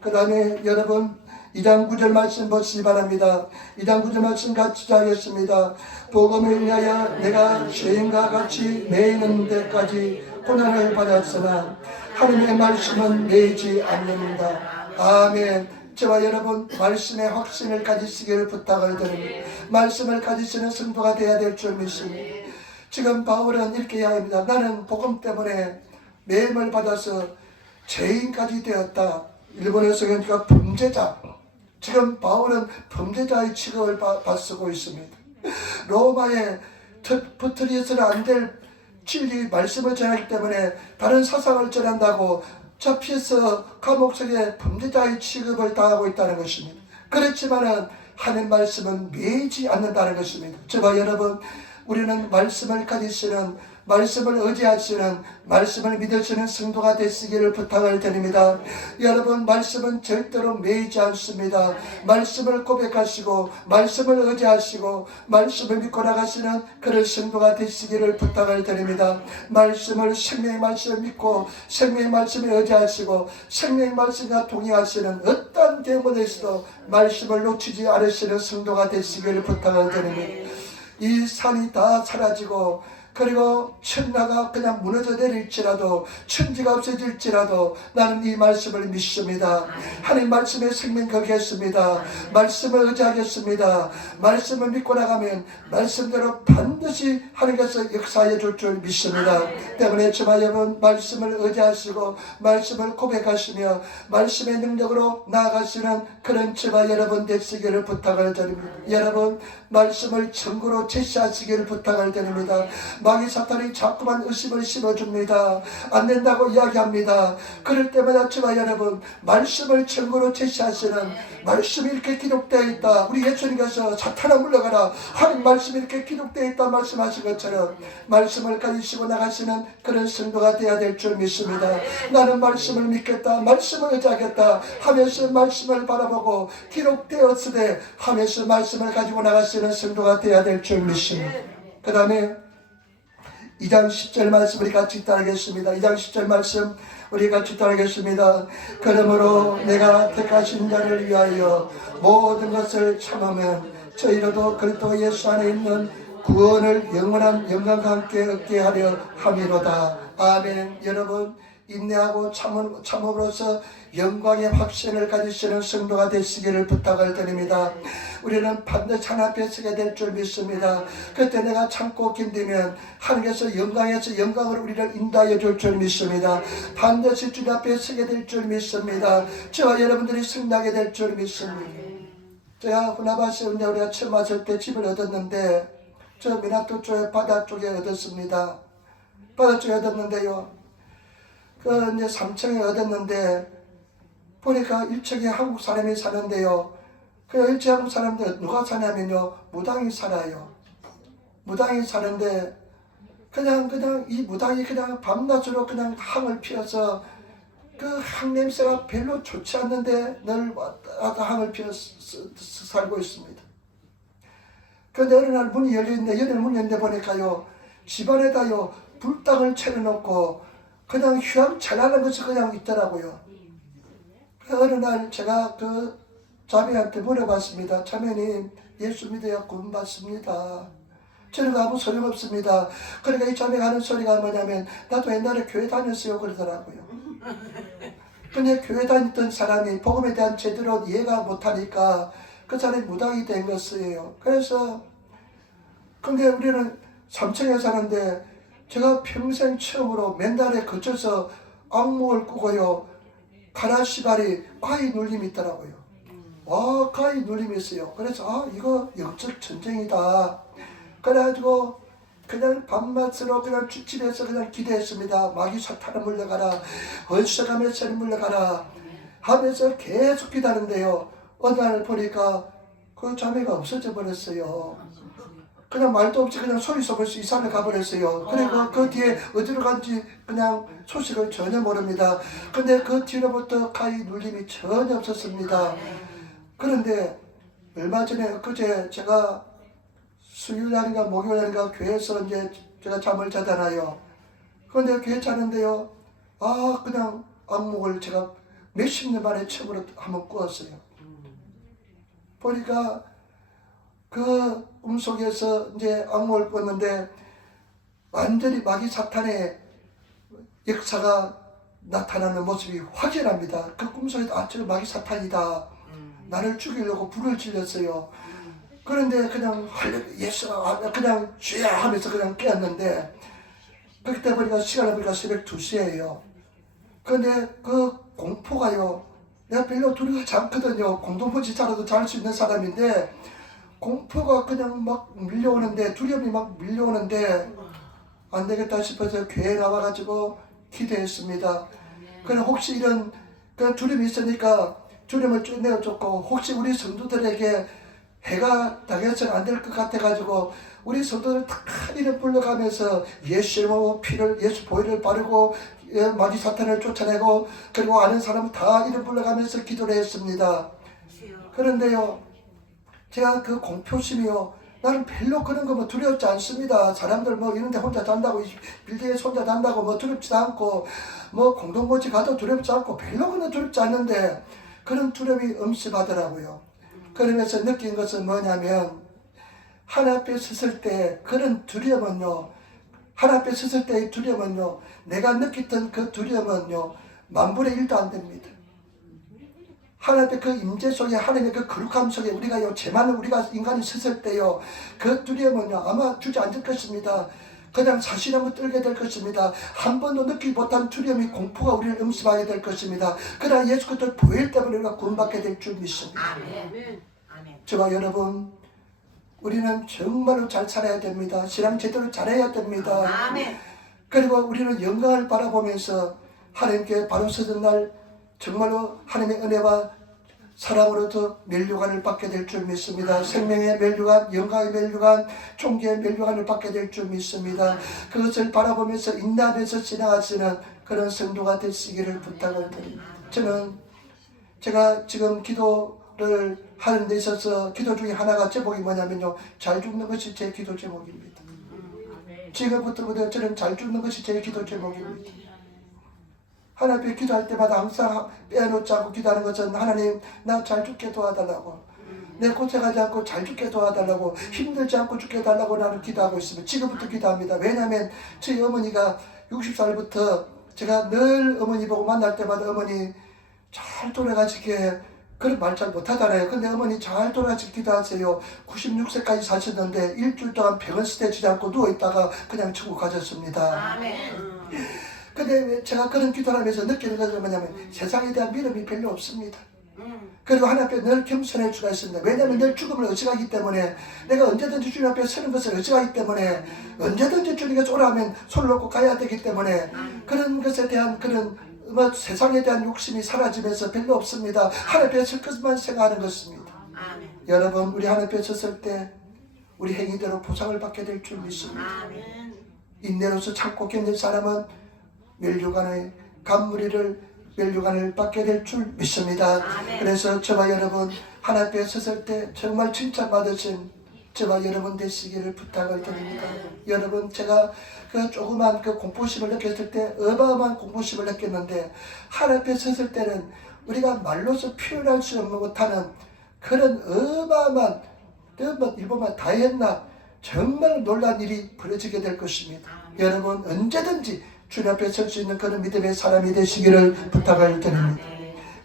그 다음에 여러분 2장 9절 말씀 보시기 바랍니다. 2장 9절 말씀 같이 하겠습니다. 복음을 위하여 내가 죄인과 같이 매이는 데까지 고난을 받았으나 하나님의 말씀은 매이지 않는다. 아멘. 저와 여러분 말씀의 확신을 가지시기를 부탁을 드립니다. 말씀을 가지시는 성도가 되어야 될 줄 믿습니다. 지금 바울은 이렇게 이야기합니다. 나는 복음 때문에 매임을 받아서 죄인까지 되었다. 일본에서 그러니까 범죄자, 지금 바울은 범죄자의 취급을 받고 있습니다. 로마에 붙들려서는 안 될 진리 말씀을 전하기 때문에 다른 사상을 전한다고 잡혀서 감옥 속에 범죄자의 취급을 당하고 있다는 것입니다. 그렇지만은 하나님 말씀은 매이지 않는다는 것입니다. 저와 여러분, 우리는 말씀을 가지시는, 말씀을 의지하시는, 말씀을 믿으시는 성도가 되시기를 부탁을 드립니다. 여러분, 말씀은 절대로 매이지 않습니다. 말씀을 고백하시고 말씀을 의지하시고 말씀을 믿고 나가시는 그런 성도가 되시기를 부탁을 드립니다. 말씀을, 생명의 말씀을 믿고 생명의 말씀을 의지하시고 생명의 말씀과 동의하시는 어떤 경우에서도 말씀을 놓치지 않으시는 성도가 되시기를 부탁을 드립니다. 이 산이 다 사라지고 그리고 천나가 그냥 무너져 내릴지라도, 천지가 없어질지라도 나는 이 말씀을 믿습니다. 하나님 말씀에 생명 거겠습니다. 말씀을 의지하겠습니다. 말씀을 믿고 나가면 말씀대로 반드시 하나님께서 역사해 줄 줄 믿습니다. 때문에 저와 여러분, 말씀을 의지하시고 말씀을 고백하시며 말씀의 능력으로 나아가시는 그런 저와 여러분 되시기를 부탁을 드립니다. 여러분, 말씀을 전구로 제시하시기를 부탁을 드립니다. 마귀 사탄이 자꾸만 의심을 심어줍니다. 안 된다고 이야기합니다. 그럴 때마다 저와 여러분, 말씀을 전구로 제시하시는, 말씀이 이렇게 기록되어 있다, 우리 예수님께서 사탄아 물러가라, 하나님 말씀이 이렇게 기록되어 있다 말씀하신 것처럼 말씀을 가지시고 나가시는 그런 성도가 되어야 될 줄 믿습니다. 나는 말씀을 믿겠다, 말씀을 의지하겠다 하면서 말씀을 바라보고 기록되었으되 하면서 말씀을 가지고 나가시는 성도가 되어야 될 줄 믿습니다. 그 다음에 2장 10절 말씀 우리 같이 따르겠습니다. 2장 10절 말씀 우리 같이 따르겠습니다. 그러므로 내가 택하신 자를 위하여 모든 것을 참으면 저희로도 그리스도 예수 안에 있는 구원을 영원한 영광과 함께 얻게 하려 함이로다. 아멘. 여러분, 인내하고 참음으로써 영광의 확신을 가지시는 성도가 되시기를 부탁을 드립니다. 우리는 반드시 하나님 앞에 서게 될 줄 믿습니다. 그때 내가 참고 견디면 하나님께서 영광에서 영광으로 우리를 인도하여 줄 줄 믿습니다. 반드시 주님 앞에 서게 될 줄 믿습니다. 저와 여러분들이 승리하게 될 줄 믿습니다. 제가 후나바시 은혜 우리가 처음 왔을 때 집을 얻었는데 저 미나토 쪽에 바다 쪽에 얻었습니다. 바다 쪽에 얻었는데요, 그 이제 3층에 얻었는데 보니까 1층에 한국 사람이 사는데요, 그 1층 한국 사람들 누가 사냐면요, 무당이 살아요. 무당이 사는데 그냥 이 무당이 그냥 밤낮으로 그냥 향을 피워서 그 향 냄새가 별로 좋지 않는데 늘 왔다 향을 피워서 살고 있습니다. 그런데 어느 날 문이 열려있는데, 열린 문이 열렸는데 보니까요, 집안에다요 불닭을 차려놓고 그냥 휘황찬란한 것이 그냥 있더라고요. 어느 날 제가 그 자매한테 물어봤습니다. 자매님, 예수 믿어야 구원 받습니다. 저는 아무 소용없습니다. 그러니까 이 자매가 하는 소리가 뭐냐면, 나도 옛날에 교회 다녔어요 그러더라고요. 근데 교회 다녔던 사람이 복음에 대한 제대로 이해가 못하니까 그 사람이 무당이 된 것이에요. 그래서 근데 우리는 3층에 사는데 제가 평생 처음으로 맨날에 거쳐서 악몽을 꾸고요, 가라시발이 가위 눌림이 있더라고요. 가위 눌림이 있어요. 그래서 이거 영적 전쟁이다. 그래가지고 그냥 밤낮으로 그냥 집에서 그냥 기도했습니다. 마귀 사탄을 물러가라, 어리석음의 세를 물러가라 하면서 계속 기도하는데요, 어느 날 보니까 그 자매가 없어져 버렸어요. 그냥 말도 없이 그냥 소리 속에서 이산을 가버렸어요. 그리고 그 뒤에 어디로 간지 그냥 소식을 전혀 모릅니다. 근데 그 뒤로부터 가위 눌림이 전혀 없었습니다. 그런데 얼마 전에 그제 제가 수요일날인가 목요일날인가 교회에서 이제 제가 잠을 자잖아요. 그런데 교회 자는데요, 그냥 악몽을 제가 몇십 년 만에 처음으로 한번 꾸었어요. 보니까 그 꿈속에서 이제 악몽을 꿨는데 완전히 마귀 사탄의 역사가 나타나는 모습이 확연합니다. 그 꿈속에도 저 마귀 사탄이다, 나를 죽이려고 불을 질렀어요. 그런데 그냥 예수 그냥 주야 하면서 그냥 깨었는데, 그때 보니까 시간을 보니까 새벽 2시예요. 그런데 그 공포가요, 내가 별로 두려워하지 않거든요. 공동묘지 자라도 잘 수 있는 사람인데 공포가 그냥 막 밀려오는데, 두려움이 막 밀려오는데 안 되겠다 싶어서 교회에 나와가지고 기도했습니다. 그래 혹시 이런 그 두려움이 있으니까 두려움을 쭉 내어줬고, 혹시 우리 성도들에게 해가 당해서는 안 될 것 같아가지고 우리 성도들 다 이름 불러가면서 예수 피를, 예수 보혈을 바르고 마귀 사탄을 쫓아내고, 그리고 아는 사람 다 이름 불러가면서 기도를 했습니다. 그런데요, 제가 그 공포심이요, 나는 별로 그런 거 뭐 두렵지 않습니다. 사람들 뭐 이런 데 혼자 잔다고, 빌딩에서 혼자 잔다고 뭐 두렵지도 않고, 뭐 공동묘지 가도 두렵지 않고, 별로 그런 두렵지 않는데 그런 두려움이 엄습하더라고요. 그러면서 느낀 것은 뭐냐면, 하나님 앞에 섰을 때 그런 두려움은요, 하나님 앞에 섰을 때의 두려움은요, 내가 느꼈던 그 두려움은요, 만분의 1도 안 됩니다. 하나님의 그 임재 속에, 하나님의 그 거룩함 속에 우리가요, 죄많은 우리가 인간이 섰을 때요, 그 두려움은요 아마 주저앉을 것입니다. 그냥 사실함을 떨게 될 것입니다. 한 번도 느끼지 못한 두려움이, 공포가 우리를 음습하게 될 것입니다. 그러나 예수 그리스도 보혈 때문에 우리가 구원받게 될 줄 믿습니다. 저와 여러분, 우리는 정말로 잘 살아야 됩니다. 신앙 제대로 잘해야 됩니다. 그리고 우리는 영광을 바라보면서 하나님께 바로 서던 날 정말로 하나님의 은혜와 사랑으로부터 면류관을 받게 될 줄 믿습니다. 생명의 면류관, 영광의 면류관, 존귀의 면류관을 받게 될 줄 믿습니다. 그것을 바라보면서 인내하면서 지나가시는 그런 성도가 되시기를 부탁을 드립니다. 저는 제가 지금 기도를 하는 데 있어서 기도 중에 하나가 제목이 뭐냐면요, 잘 죽는 것이 제 기도 제목입니다. 지금부터 저는 잘 죽는 것이 제 기도 제목입니다. 하나님 앞에 기도할 때마다 항상 빼놓지 않고 기도하는 것은, 하나님 나 잘 죽게 도와달라고, 내 고생하지 않고 잘 죽게 도와달라고, 힘들지 않고 죽게 해달라고 나는 기도하고 있습니다. 지금부터 기도합니다. 왜냐하면 저희 어머니가 60살부터 제가 늘 어머니 보고 만날 때마다 어머니 잘 돌아가시게, 그런 말 잘 못하잖아요. 근데 어머니 잘 돌아가시게 기도하세요. 96세까지 사셨는데 일주일 동안 병원 스테이지 않고 누워있다가 그냥 천국 가셨습니다. 근데 제가 그런 기도를 하면서 느끼는 것은 뭐냐면, 세상에 대한 믿음이 별로 없습니다. 그리고 하나님 앞에 늘 겸손할 수가 있습니다. 왜냐하면 늘 죽음을 의식하기 때문에, 내가 언제든지 주님 앞에 서는 것을 의식하기 때문에, 언제든지 주님께서 오라 하면 손을 놓고 가야 되기 때문에, 그런 것에 대한 그런 세상에 대한 욕심이 사라지면서 별로 없습니다. 하나님 앞에 설 것만 생각하는 것입니다. 여러분, 우리 하나님 앞에 섰을 때 우리 행위대로 보상을 받게 될 줄 믿습니다. 인내로서 참고 견딜 사람은 면류관의 감무리를, 면류관을 받게 될 줄 믿습니다. 그래서 저와 여러분, 하나님 앞에 섰을 때 정말 칭찬받으신 저와 여러분 되시기를 부탁을 드립니다. 여러분, 제가 그 조그만 그 공포심을 느꼈을 때 어마어마한 공포심을 느꼈는데, 하나님 앞에 섰을 때는 우리가 말로서 표현할 수 못하는 그런 어마어마한, 일본말 다 했나, 정말 놀란 일이 벌어지게 될 것입니다. 여러분, 언제든지 주님 앞에 설 수 있는 그런 믿음의 사람이 되시기를 부탁을 드립니다.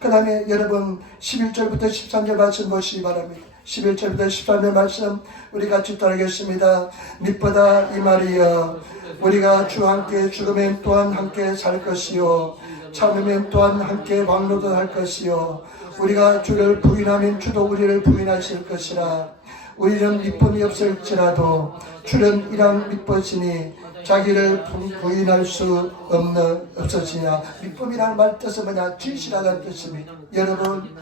그 다음에 여러분 11절부터 13절 말씀 보시기 바랍니다. 11절부터 13절 말씀 우리 같이 따르겠습니다. 믿보다 이 말이여, 우리가 주와 함께 죽으면 또한 함께 살 것이요, 참으면 또한 함께 왕노도 할 것이요, 우리가 주를 부인하면 주도 우리를 부인하실 것이라. 우리는 믿음이 없을지라도 주는 이랑 믿으시니 자기를 부인할 수 없으시냐. 믿음이라는 말 뜻은 뭐냐? 진실하다는 뜻입니다. 여러분,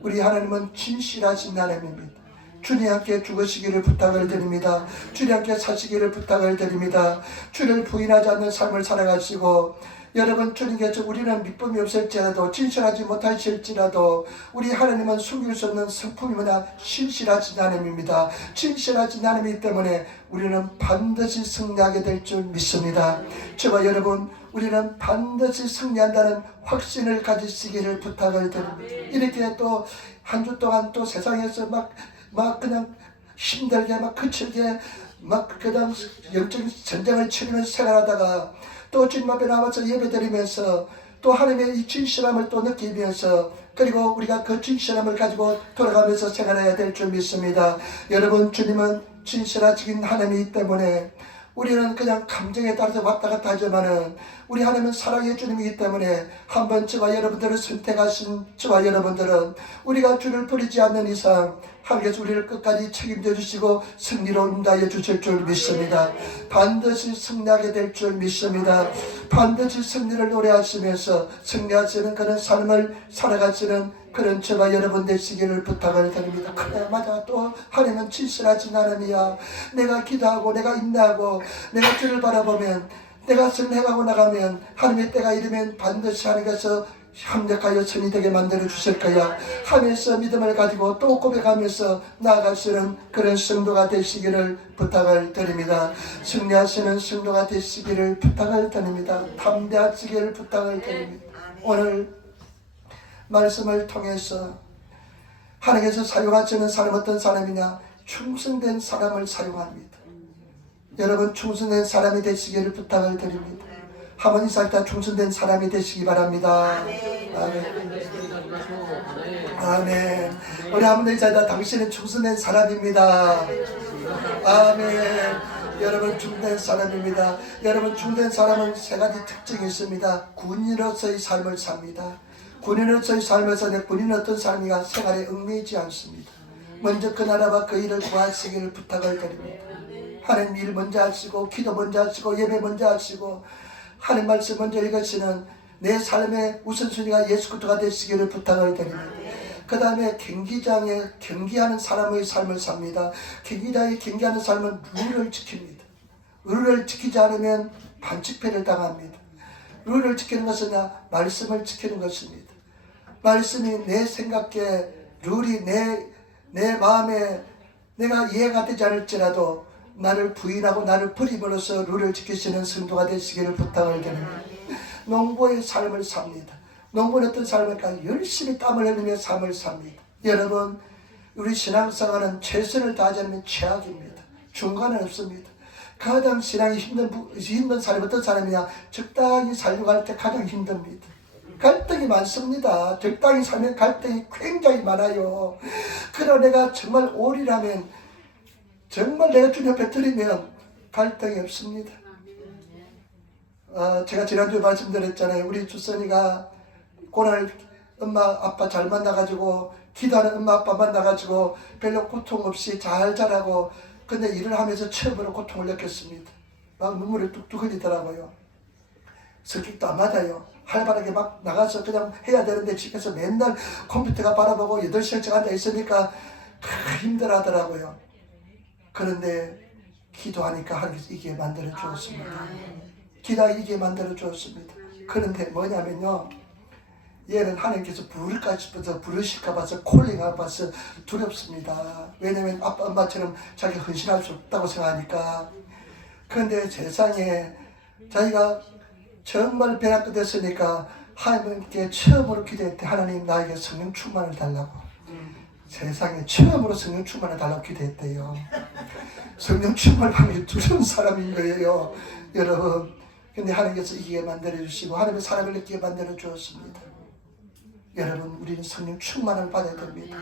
우리 하나님은 진실하신 하나님입니다. 주님 함께 죽으시기를 부탁을 드립니다. 주님 함께 사시기를 부탁을 드립니다. 주를 부인하지 않는 삶을 살아가시고, 여러분, 주님께서 우리는 믿음이 없을지라도, 진실하지 못하실지라도 우리 하나님은 숨길 수 없는 성품이 뭐냐? 신실하신 하나님입니다. 진실하신 하나님이기 때문에 우리는 반드시 승리하게 될 줄 믿습니다. 저와 여러분, 우리는 반드시 승리한다는 확신을 가지시기를 부탁을 드립니다. 이렇게 또 한 주 동안 또 세상에서 막 그냥 힘들게 막 거칠게 막 그냥 영적인 전쟁을 치르면서 생활하다가 또 주님 앞에 나와서 예배드리면서 또 하나님의 이 진실함을 또 느끼면서, 그리고 우리가 그 진실함을 가지고 돌아가면서 생활해야 될 줄 믿습니다. 여러분, 주님은 진실하신 하나님이기 때문에 우리는 그냥 감정에 따라서 왔다 갔다 하지만은 우리 하나님은 사랑의 주님이기 때문에 한번 저와 여러분들을 선택하신 저와 여러분들은 우리가 주를 버리지 않는 이상 하나님께서 우리를 끝까지 책임져 주시고 승리로 인도하여 주실 줄 믿습니다. 반드시 승리하게 될 줄 믿습니다. 반드시 승리를 노래하시면서 승리하시는 그런 삶을 살아가시는 그런 저와 여러분 되시기를 부탁을 드립니다. 그래 맞아, 또 하나님은 진실하진 않으니야. 내가 기도하고 내가 인내하고 내가 주를 바라보면 내가 승리해가고 나가면 하나님의 때가 이르면 반드시 하나님께서 합력하여 선이 되게 만들어 주실 거야. 하면서 믿음을 가지고 또 고백하면서 나아가시는 그런 성도가 되시기를 부탁을 드립니다. 승리하시는 성도가 되시기를 부탁을 드립니다. 담대하시기를 부탁을 드립니다. 오늘 말씀을 통해서 하나님께서 사용하시는 사람 어떤 사람이냐? 충성된 사람을 사용합니다. 여러분 충성된 사람이 되시기를 부탁을 드립니다. 한번 인사할 때 충성된 사람이 되시기 바랍니다. 아멘. 아멘. 우리 한번 인사하다 당신은 충성된 사람입니다. 아멘. 여러분 충성된 사람입니다. 여러분 충성된 사람은 세 가지 특징이 있습니다. 군인으로서의 삶을 삽니다. 군인으로서의 삶에서 내 군인은 어떤 삶이가 생활에 얽매이지 않습니다. 먼저 그 나라와 그 일을 구하시기를 부탁을 드립니다. 하나님 일 먼저 하시고 기도 먼저 하시고 예배 먼저 하시고 하나님 말씀 먼저 읽으시는 내 삶의 우선순위가 예수 그리스도가 되시기를 부탁을 드립니다. 그 다음에 경기장에 경기하는 사람의 삶을 삽니다. 경기장에 경기하는 삶은 룰을 지킵니다. 룰을 지키지 않으면 반칙패를 당합니다. 룰을 지키는 것은 말씀을 지키는 것입니다. 말씀이 내 생각에 룰이 내 마음에 내가 이해가 되지 않을지라도 나를 부인하고 나를 버림으로써 룰을 지키시는 성도가 되시기를 부탁을 드립니다. 농부의 삶을 삽니다. 농부는 어떤 삶일까? 열심히 땀을 흘리며 삶을 삽니다. 여러분 우리 신앙생활은 최선을 다하지 않으면 최악입니다. 중간은 없습니다. 가장 신앙이 힘든 사람이 어떤 사람이냐? 적당히 살려고 할 때 가장 힘듭니다. 갈등이 많습니다. 적당히 살면 갈등이 굉장히 많아요. 그러나 내가 정말 올이라면 정말 내가 주님 옆에 드리면 갈등이 없습니다. 제가 지난주에 말씀드렸잖아요. 우리 주선이가 고난을 엄마 아빠 잘 만나가지고 기도하는 엄마 아빠 만나가지고 별로 고통 없이 잘 자라고 근데 일을 하면서 처음으로 고통을 느꼈습니다. 막 눈물이 뚝뚝 흘리더라고요. 성격도 안 맞아요. 활발하게 막 나가서 그냥 해야 되는데 집에서 맨날 컴퓨터가 바라보고 8시간씩 앉아 있으니까 힘들어 하더라고요. 그런데 기도하니까 하나님께서 이게 만들어 주었습니다. 기도가 이게 만들어 주었습니다. 그런데 뭐냐면요. 얘는 하나님께서 부를까 싶어서 부르실까 봐서 콜링할까 봐서 두렵습니다. 왜냐면 아빠 엄마처럼 자기가 헌신할 수 없다고 생각하니까. 그런데 세상에 자기가 정말 배나 끝냈으니까 하나님께 처음으로 기도했대. 하나님 나에게 성령 충만을 달라고. 세상에 처음으로 성령 충만을 달라고 기도했대요. 성령 충만을 하는 게 두려운 사람인 거예요. 여러분. 근데 하나님께서 이기게 만들어 주시고 하나님의 사랑을 느끼게 만들어 주었습니다. 여러분 우리는 성령 충만을 받아야 됩니다.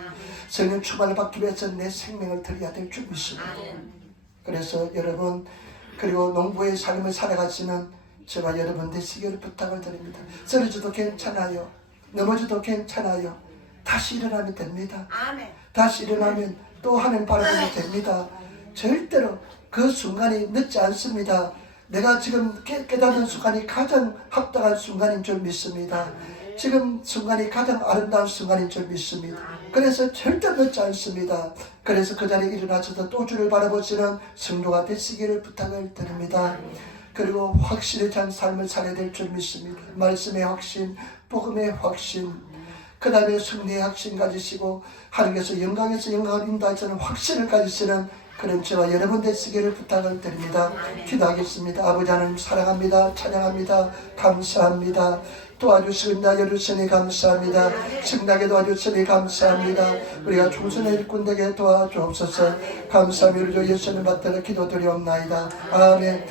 성령 충만을 받기 위해서 내 생명을 드려야 될 줄 믿습니다. 그래서 여러분 그리고 농부의 삶을 살아가시는 저와 여러분 되시기를 부탁을 드립니다. 쓰러져도 괜찮아요. 넘어져도 괜찮아요. 다시 일어나면 됩니다. 다시 일어나면 또 하나님 바라보면 됩니다. 절대로 그 순간이 늦지 않습니다. 내가 지금 깨닫는 순간이 가장 합당한 순간인 줄 믿습니다. 지금 순간이 가장 아름다운 순간인 줄 믿습니다. 그래서 절대 늦지 않습니다. 그래서 그 자리에 일어나셔서 또 주를 바라보시는 성도가 되시기를 부탁을 드립니다. 그리고 확신에 찬 삶을 살아야 될 줄 믿습니다. 말씀의 확신, 복음의 확신, 그 다음에 승리의 확신 가지시고 하나님께서 영광에서 영광을 인도하시는 확신을 가지시는 그런 저와 여러분 되시기를 부탁을 드립니다. 기도하겠습니다. 아버지 하나님 사랑합니다. 찬양합니다. 감사합니다. 도와주시는다 여주시니 감사합니다. 승리하게 도와주시니 감사합니다. 우리가 충성의 일꾼 되게 도와주옵소서. 감사합니다. 우리 주 예수님 받들어 기도드리옵나이다. 아멘.